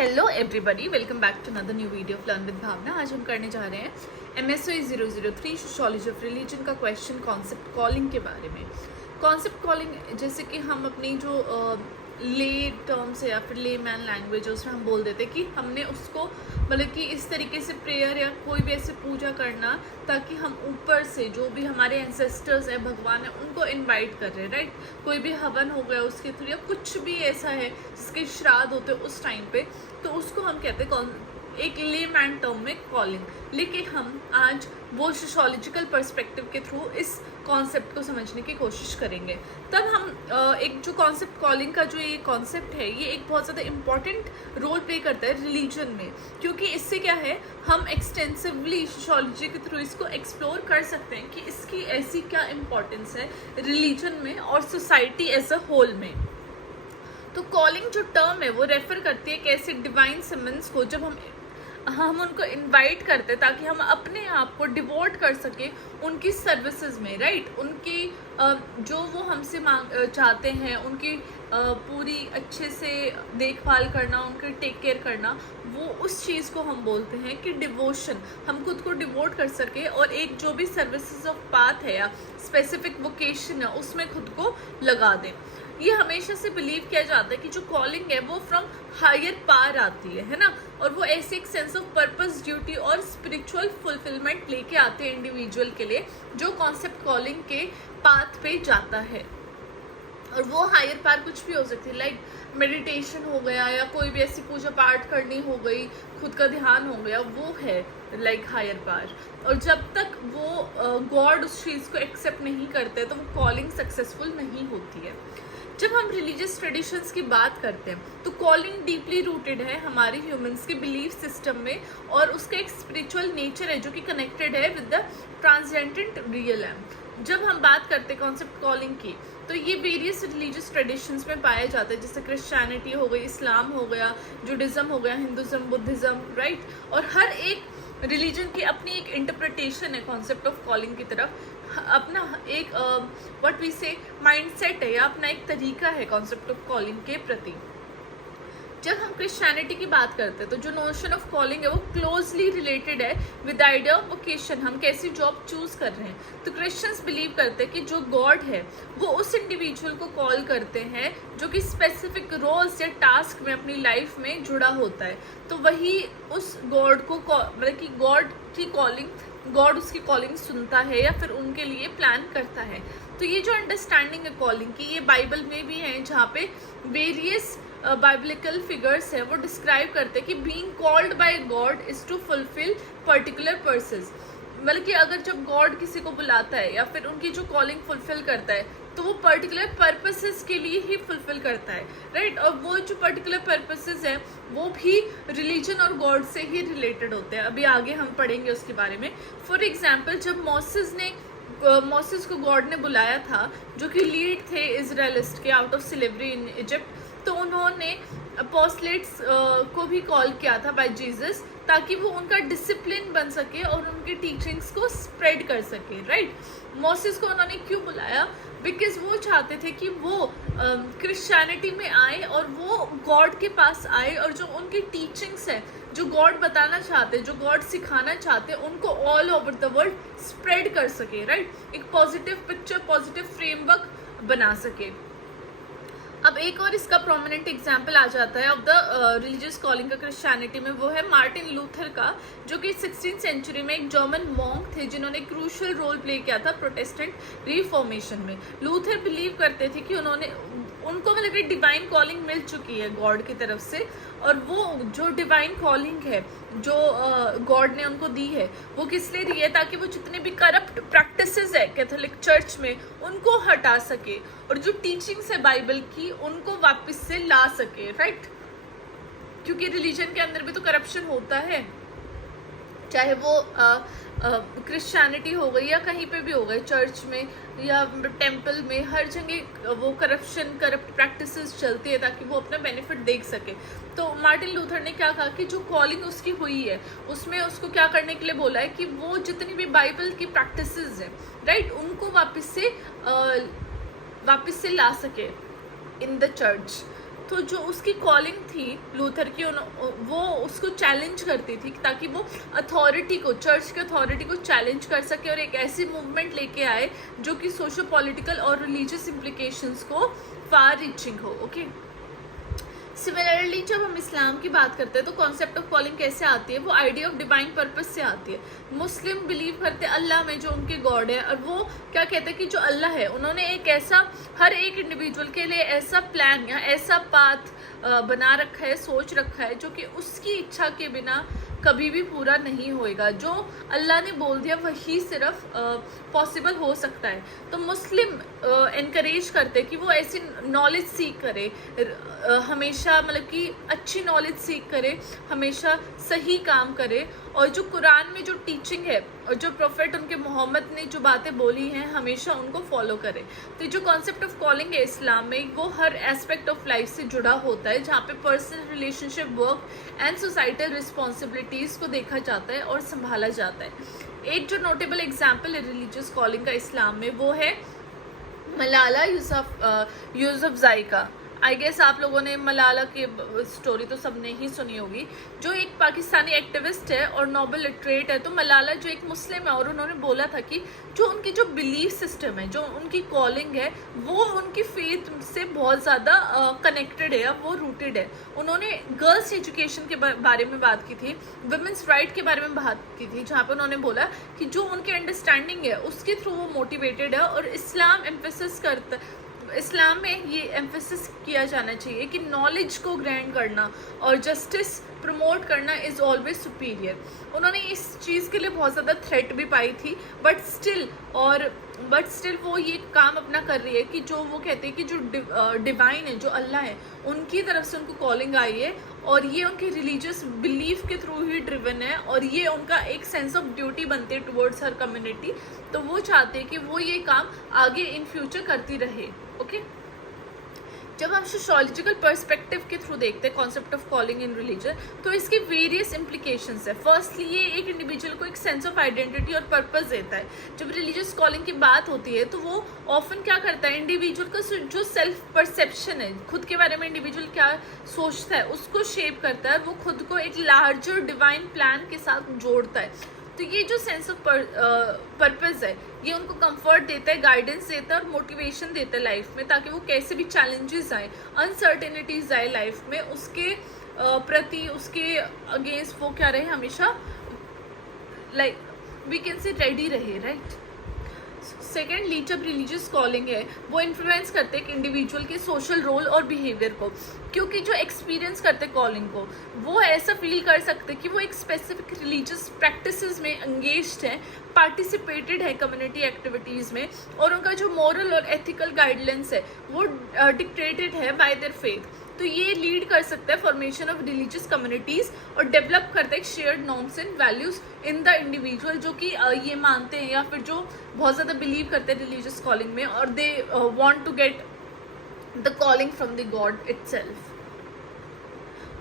Hello everybody, welcome back to another new video of learn with Bhavna. आज हम करने जा रहे हैं MSOE 003 सोशियोलॉजी ऑफ रिलीजन का क्वेश्चन कॉन्सेप्ट कॉलिंग के बारे में। कॉन्सेप्ट कॉलिंग जैसे कि हम अपनी जो ले टर्म्स है या फिर ले मैन लैंग्वेज है उसमें हम बोल देते हैं कि हमने उसको मतलब कि इस तरीके से प्रेयर या कोई भी ऐसे पूजा करना ताकि हम ऊपर से जो भी हमारे एंसेस्टर्स है, भगवान है, उनको इनवाइट कर रहे हैं, राइट। कोई भी हवन हो गया उसके थ्रू या कुछ भी ऐसा है जिसके श्राद्ध होते हैं उस टाइम पे, तो उसको हम कहते हैं एक ले मैन टर्म में कॉलिंग। लेकिन हम आज वो सोशियोलॉजिकल पर्सपेक्टिव के थ्रू इस कॉन्सेप्ट को समझने की कोशिश करेंगे। तब हम एक जो कॉन्सेप्ट कॉलिंग का जो ये कॉन्सेप्ट है ये एक बहुत ज़्यादा इम्पॉर्टेंट रोल प्ले करता है रिलीजन में, क्योंकि इससे क्या है हम एक्सटेंसिवली सोशियोलॉजी के थ्रू इसको एक्सप्लोर कर सकते हैं कि इसकी ऐसी क्या इम्पोर्टेंस है रिलीजन में और सोसाइटी एज अ होल में। तो कॉलिंग जो टर्म है वो रेफर करती है एक ऐसे डिवाइन समन्स को जब हम उनको इनवाइट करते हैं ताकि हम अपने आप को डिवोट कर सके उनकी सर्विसेज में, राइट। उनकी जो वो हमसे चाहते हैं उनकी पूरी अच्छे से देखभाल करना, उनकी टेक केयर करना, वो उस चीज़ को हम बोलते हैं कि डिवोशन। हम खुद को डिवोट कर सके और एक जो भी सर्विसेज ऑफ पाथ है या स्पेसिफिक वोकेशन है उसमें खुद को लगा दें। ये हमेशा से बिलीव किया जाता है कि जो कॉलिंग है वो फ्रॉम हायर पार आती है ना, और वो ऐसे एक सेंस ऑफ पर्पस, ड्यूटी और स्पिरिचुअल फुलफिलमेंट लेके आते हैं इंडिविजुअल के लिए जो कॉन्सेप्ट कॉलिंग के पाथ पे जाता है। और वो हायर पार कुछ भी हो सकती है, लाइक मेडिटेशन हो गया या कोई भी ऐसी पूजा पाठ करनी हो गई, खुद का ध्यान हो गया, वो है लाइक हायर पार। और जब तक वो गॉड उस चीज़ को एक्सेप्ट नहीं करते तो वो कॉलिंग सक्सेसफुल नहीं होती है। जब हम रिलीजियस ट्रेडिशंस की बात करते हैं तो कॉलिंग डीपली रूटेड है हमारे ह्यूमंस के बिलीफ सिस्टम में, और उसका एक स्पिरिचुअल नेचर है जो कि कनेक्टेड है विद द ट्रांसेंडेंट रियल है। जब हम बात करते हैं कॉन्सेप्ट कॉलिंग की तो ये वेरियस रिलीजियस ट्रेडिशंस में पाया जाता है, जैसे क्रिश्चियनिटी हो गई, इस्लाम हो गया, जुडिज्म हो गया, हिंदुज्म, बुद्धिज्म, राइट। और हर एक रिलीजन की अपनी एक इंटरप्रिटेशन है कॉन्सेप्ट ऑफ कॉलिंग की तरफ, अपना एक व्हाट वी से माइंडसेट है या अपना एक तरीका है कॉन्सेप्ट ऑफ कॉलिंग के प्रति। जब हम क्रिश्चियनिटी की बात करते हैं तो जो नोशन ऑफ कॉलिंग है वो क्लोजली रिलेटेड है विद आइडिया ऑफ वोकेशन, हम कैसी जॉब चूज कर रहे हैं। तो क्रिश्चियंस बिलीव करते हैं कि जो गॉड है वो उस इंडिविजुअल को कॉल करते हैं जो कि स्पेसिफिक रोल्स या टास्क में अपनी लाइफ में जुड़ा होता है, तो वही उस गॉड को मतलब कि गॉड उसकी कॉलिंग सुनता है या फिर उनके लिए प्लान करता है। तो ये जो अंडरस्टैंडिंग है कॉलिंग की, ये बाइबल में भी है जहाँ पे वेरियस बाइबलिकल फिगर्स है वो डिस्क्राइब करते हैं कि being called by God is to fulfil particular purpose. मतलब कि अगर जब गॉड किसी को बुलाता है या फिर उनकी जो कॉलिंग फुलफिल करता है तो वो पर्टिकुलर पर्पसेस के लिए ही फुलफिल करता है, राइट। और वो जो पर्टिकुलर पर्पसेस हैं वो भी रिलीजन और गॉड से ही रिलेटेड होते हैं। अभी आगे हम पढ़ेंगे उसके बारे में। फॉर एग्जाम्पल जब मोसेस को गॉड ने बुलाया था जो कि लीड थे इजराइलिस्ट के out of slavery in Egypt, तो उन्होंने अपोस्टलेट्स को भी कॉल किया था बाय जीसस ताकि वो उनका डिसिप्लिन बन सके और उनकी टीचिंग्स को स्प्रेड कर सके, राइट। मोसेस को उन्होंने क्यों बुलाया? बिकॉज वो चाहते थे कि वो क्रिश्चियनिटी में आए और वो गॉड के पास आए और जो उनकी टीचिंग्स है, जो गॉड बताना चाहते, जो गॉड सिखाना चाहते, उनको all over the world spread कर सके, राइट। एक पॉजिटिव पिक्चर, पॉजिटिव फ्रेमवर्क बना सके। अब एक और इसका प्रोमिनेंट एग्जाम्पल आ जाता है ऑफ द रिलीजियस कॉलिंग का क्रिश्चियनिटी में, वो है मार्टिन लूथर का, जो कि 16वीं सेंचुरी में एक जर्मन मॉन्क थे जिन्होंने क्रूशियल रोल प्ले किया था प्रोटेस्टेंट रिफॉर्मेशन में। लूथर बिलीव करते थे कि उनको मतलब कि डिवाइन कॉलिंग मिल चुकी है गॉड की तरफ से, और वो जो डिवाइन कॉलिंग है जो गॉड ने उनको दी है वो किस लिए दी है? ताकि वो जितने भी करप्ट प्रैक्टिसेस है कैथोलिक चर्च में उनको हटा सके और जो टीचिंग्स है बाइबल की उनको वापस से ला सके, राइट। क्योंकि रिलीजन के अंदर भी तो करप्शन होता है, चाहे वो क्रिश्चियनिटी हो गई या कहीं पे भी हो गई, चर्च में या टेम्पल में, हर जगह वो करप्ट प्रैक्टिसेस चलती है ताकि वो अपना बेनिफिट देख सके। तो मार्टिन लूथर ने क्या कहा कि जो कॉलिंग उसकी हुई है उसमें उसको क्या करने के लिए बोला है कि वो जितनी भी बाइबल की प्रैक्टिसेस है, राइट, उनको वापस से ला सके इन द चर्च। तो जो उसकी कॉलिंग थी लूथर की, वो उसको चैलेंज करती थी ताकि वो अथॉरिटी को, चर्च के अथॉरिटी को चैलेंज कर सके और एक ऐसी मूवमेंट लेके आए जो कि सोशो पॉलिटिकल और रिलीजियस इम्प्लीकेशंस को फार रीचिंग हो। ओके, सिमिलरली जब हम इस्लाम की बात करते हैं तो कॉन्सेप्ट ऑफ कॉलिंग कैसे आती है, वो आइडिया ऑफ डिवाइन पर्पस से आती है। मुस्लिम बिलीव करते हैं अल्लाह में जो उनके गॉड है, और वो क्या कहते हैं कि जो अल्लाह है उन्होंने एक ऐसा हर एक इंडिविजुअल के लिए ऐसा प्लान या ऐसा पाथ बना रखा है, सोच रखा है, जो कि उसकी इच्छा के बिना कभी भी पूरा नहीं होएगा। जो अल्लाह ने बोल दिया वही सिर्फ पॉसिबल हो सकता है। तो मुस्लिम इनकरेज करते कि वो ऐसी नॉलेज सीख करे, हमेशा मतलब कि अच्छी नॉलेज सीख करे, हमेशा सही काम करे, और जो कुरान में जो टीचिंग है और जो प्रोफेट उनके मोहम्मद ने जो बातें बोली हैं हमेशा उनको फॉलो करे। तो जो कॉन्सेप्ट ऑफ कॉलिंग है इस्लाम में, वो हर एस्पेक्ट ऑफ लाइफ से जुड़ा होता है, जहाँ पे personal relationship, work and societal responsibilities को देखा जाता है और संभाला जाता है। एक जो नोटेबल एग्जाम्पल है रिलीजियस कॉलिंग का इस्लाम में, वो है मलाला यूसुफज़ई का। आई गेस आप लोगों ने मलाला की स्टोरी तो सबने ही सुनी होगी, जो एक पाकिस्तानी एक्टिविस्ट है और नोबेल लिटरेट है। तो मलाला जो एक मुस्लिम है, और उन्होंने बोला था कि जो उनकी जो बिलीफ सिस्टम है, जो उनकी कॉलिंग है, वो उनकी फेथ से बहुत ज़्यादा कनेक्टेड है, वो रूटेड है। उन्होंने गर्ल्स एजुकेशन के बारे में बात की थी, वुमेंस राइट के बारे में बात की थी, जहाँ पर उन्होंने बोला कि जो उनकी अंडरस्टैंडिंग है उसके थ्रू वो मोटिवेटेड है। और इस्लाम एम्फेसिस करता है, इस्लाम में ये एम्फेसिस किया जाना चाहिए कि नॉलेज को ग्रैंड करना और जस्टिस प्रमोट करना इज़ ऑलवेज सुपीरियर। उन्होंने इस चीज़ के लिए बहुत ज़्यादा थ्रेट भी पाई थी, बट स्टिल वो ये काम अपना कर रही है कि जो वो कहते हैं कि जो डिवाइन है, जो अल्लाह है, उनकी तरफ से उनको कॉलिंग आई है, और ये उनके रिलीजियस बिलीफ के थ्रू ही ड्रिवन है, और ये उनका एक सेंस ऑफ ड्यूटी बनती है टुवर्ड्स हर कम्युनिटी। तो वो चाहते हैं कि वो ये काम आगे इन फ्यूचर करती रहे। ओके, जब हम सोशियोलॉजिकल पर्सपेक्टिव के थ्रू देखते हैं concept of calling in religion, तो इसके वेरियस इम्प्लीकेशंस है। फर्स्टली ये एक इंडिविजुअल को एक सेंस ऑफ आइडेंटिटी और पर्पस देता है। जब रिलीजियस कॉलिंग की बात होती है तो वो ऑफन क्या करता है, इंडिविजुअल का जो सेल्फ परसेप्शन है, खुद के बारे में इंडिविजुअल क्या सोचता है, उसको शेप करता है। वो खुद को एक लार्जर डिवाइन प्लान के साथ जोड़ता है। तो ये जो सेंस ऑफ पर्पस है, ये उनको कंफर्ट देता है, गाइडेंस देता है और मोटिवेशन देता है लाइफ में, ताकि वो कैसे भी चैलेंजेस आए, अनसर्टेनिटीज आए लाइफ में, उसके प्रति, उसके अगेंस्ट वो क्या रहे, हमेशा like we can say ready रहे, राइट। सेकेंडली, जब रिलीजियस कॉलिंग है वो इन्फ्लुएंस करते हैं इंडिविजुअल के सोशल रोल और बिहेवियर को, क्योंकि जो एक्सपीरियंस करते कॉलिंग को, वो ऐसा फील कर सकते कि वो एक स्पेसिफिक रिलीजियस प्रैक्टिसेस में एंगेज्ड है, पार्टिसिपेटेड है कम्युनिटी एक्टिविटीज़ में, और उनका जो मॉरल और एथिकल गाइडलाइंस है वो डिक्टेटेड है बाय देयर फेथ। तो ये लीड कर सकता है फॉर्मेशन ऑफ रिलीजियस कम्युनिटीज़ और डेवलप करता है shared norms and values in the individual, जो कि ये मानते हैं या फिर जो बहुत ज़्यादा बिलीव करते हैं रिलीजियस कॉलिंग में, और they want to get the calling from the god itself.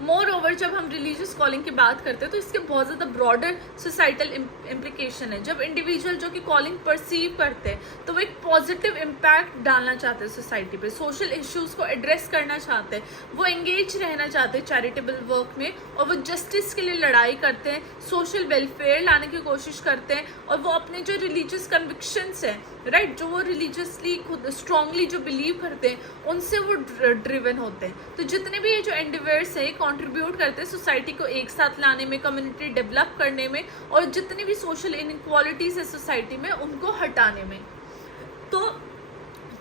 Moreover, जब हम रिलीजियस कॉलिंग की बात करते हैं तो इसके बहुत ज़्यादा ब्रॉडर सोसाइटल इम्प्लीकेशन है। जब इंडिविजुअल जो कि कॉलिंग परसीव करते हैं तो वो एक पॉजिटिव इम्पैक्ट डालना चाहते हैं सोसाइटी पे, सोशल इश्यूज़ को एड्रेस करना चाहते हैं, वो एंगेज रहना चाहते हैं चैरिटेबल वर्क में, और वो जस्टिस के लिए लड़ाई करते हैं, सोशल वेलफेयर लाने की कोशिश करते हैं, और वो अपने जो रिलीजियस कन्विक्शंस हैं, राइट, जो वो रिलीजियसली खुद स्ट्रांगली जो बिलीव करते हैं, उनसे वो ड्रिवन होते हैं। तो जितने भी ये जो एंडिवर्स है कंट्रीब्यूट करते हैं सोसाइटी को एक साथ लाने में, कम्युनिटी डेवलप करने में, और जितनी भी सोशल इनइक्वालिटीज है सोसाइटी में उनको हटाने में। तो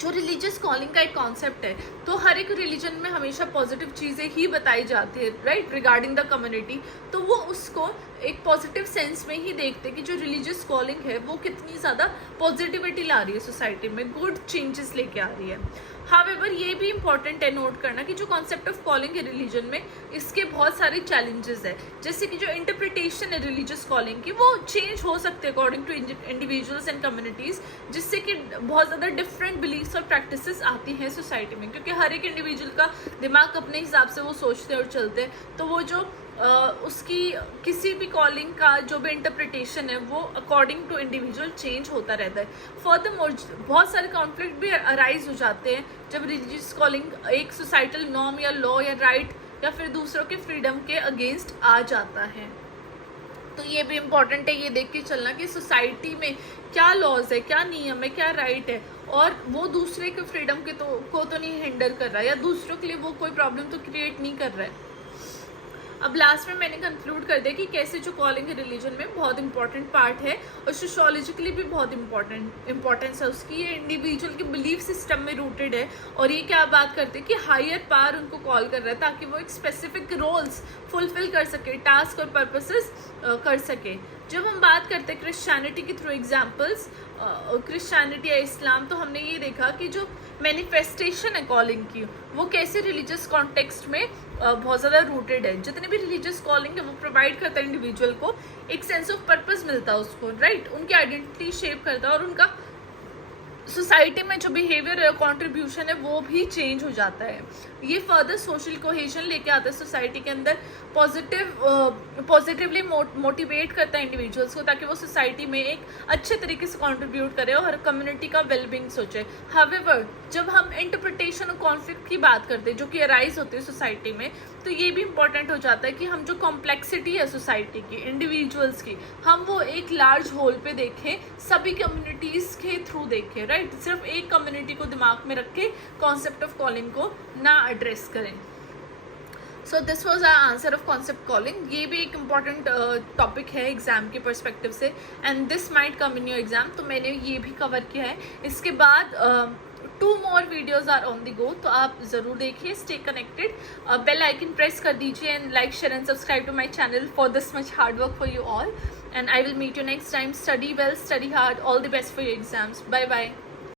जो रिलीजियस कॉलिंग का एक कॉन्सेप्ट है, तो हर एक रिलीजन में हमेशा पॉजिटिव चीज़ें ही बताई जाती है, राइट, रिगार्डिंग द कम्युनिटी। तो वो उसको एक पॉजिटिव सेंस में ही देखते हैं कि जो रिलीजियस कॉलिंग है वो कितनी ज़्यादा पॉजिटिविटी ला रही है सोसाइटी में, गुड चेंजेस लेके आ रही है। हावेवर, ये भी इंपॉर्टेंट है नोट करना कि जो कॉन्सेप्ट ऑफ कॉलिंग है रिलीजन में, इसके बहुत सारे चैलेंजेस है, जैसे कि जो इंटरप्रिटेशन है रिलीजियस कॉलिंग की, वो चेंज हो सकते हैं according to individuals and communities, जिससे कि बहुत ज़्यादा डिफरेंट बिलीफ्स और प्रैक्टिसेस आती हैं सोसाइटी में, क्योंकि हर एक इंडिविजुअल का दिमाग अपने हिसाब से वो सोचते हैं और चलते हैं। तो वो जो उसकी किसी भी कॉलिंग का जो भी इंटरप्रिटेशन है वो अकॉर्डिंग टू इंडिविजुअल चेंज होता रहता है. फर्दरमोर बहुत सारे कॉन्फ्लिक्ट भी अराइज हो जाते हैं जब रिलीजियस कॉलिंग एक सोसाइटल नॉर्म या लॉ या राइट या फिर दूसरों के फ्रीडम के अगेंस्ट आ जाता है. तो ये भी इम्पॉर्टेंट है ये देख के चलना कि सोसाइटी में क्या लॉज है, क्या नियम है, क्या राइट है, और वो दूसरे के फ्रीडम के को तो नहीं हिंडर कर रहा है या दूसरों के लिए वो कोई प्रॉब्लम तो क्रिएट नहीं कर रहा है. अब लास्ट में मैंने कंक्लूड कर दिया कि कैसे जो कॉलिंग है रिलीजन में बहुत इंपॉर्टेंट पार्ट है और सोशोलॉजिकली भी बहुत इंपॉर्टेंस है उसकी. ये इंडिविजुअल के बिलीफ सिस्टम में रूटेड है और ये क्या बात करते हैं कि हायर पावर उनको कॉल कर रहा है ताकि वो एक स्पेसिफिक रोल्स फुलफिल कर सके, टास्क और पर्पसेस कर सके. जब हम बात करते हैं क्रिश्चियनिटी के थ्रू एग्जाम्पल्स, क्रिश्चियनिटी या इस्लाम, तो हमने ये देखा कि जो मैनिफेस्टेशन है कॉलिंग की वो कैसे रिलीजियस कॉन्टेक्स्ट में बहुत ज़्यादा रूटेड है. जितने भी रिलीजियस कॉलिंग है वो प्रोवाइड करता है इंडिविजुअल को एक सेंस ऑफ पर्पस मिलता है उसको, राइट. उनकी आइडेंटिटी शेप करता है और उनका सोसाइटी में जो बिहेवियर है, कंट्रीब्यूशन है, वो भी चेंज हो जाता है. ये फर्दर सोशल कोहेजन लेके आता है सोसाइटी के अंदर, पॉजिटिवली मोटिवेट करता है इंडिविजुअल्स को ताकि वो सोसाइटी में एक अच्छे तरीके से कंट्रीब्यूट करे और कम्युनिटी का वेलबींग सोचे. हावेवर जब हम इंटरप्रिटेशन और कॉन्फ्लिक्ट की बात करते हैं जो कि अराइज होते हैं सोसाइटी में, तो ये भी इंपॉर्टेंट हो जाता है कि हम जो कॉम्प्लेक्सिटी है सोसाइटी की, इंडिविजुअल्स की, हम वो एक लार्ज होल पे देखें, सभी कम्युनिटीज़ के थ्रू देखें, राइट. सिर्फ एक कम्युनिटी को दिमाग में रख के कॉन्सेप्ट ऑफ कॉलिंग को ना एड्रेस करें. So this was our answer of concept calling. ये भी एक इम्पॉर्टेंट टॉपिक है एग्जाम के परस्पेक्टिव से and this might come in your exam. तो मैंने ये भी कवर किया है. इसके बाद 2 more videos are on the go, तो आप ज़रूर देखिए. Stay connected, bell icon press कर दीजिए and like, share and subscribe to my channel for this much hard work for you all. And I will meet you next time. Study well, study hard, all the best for your exams. Bye bye.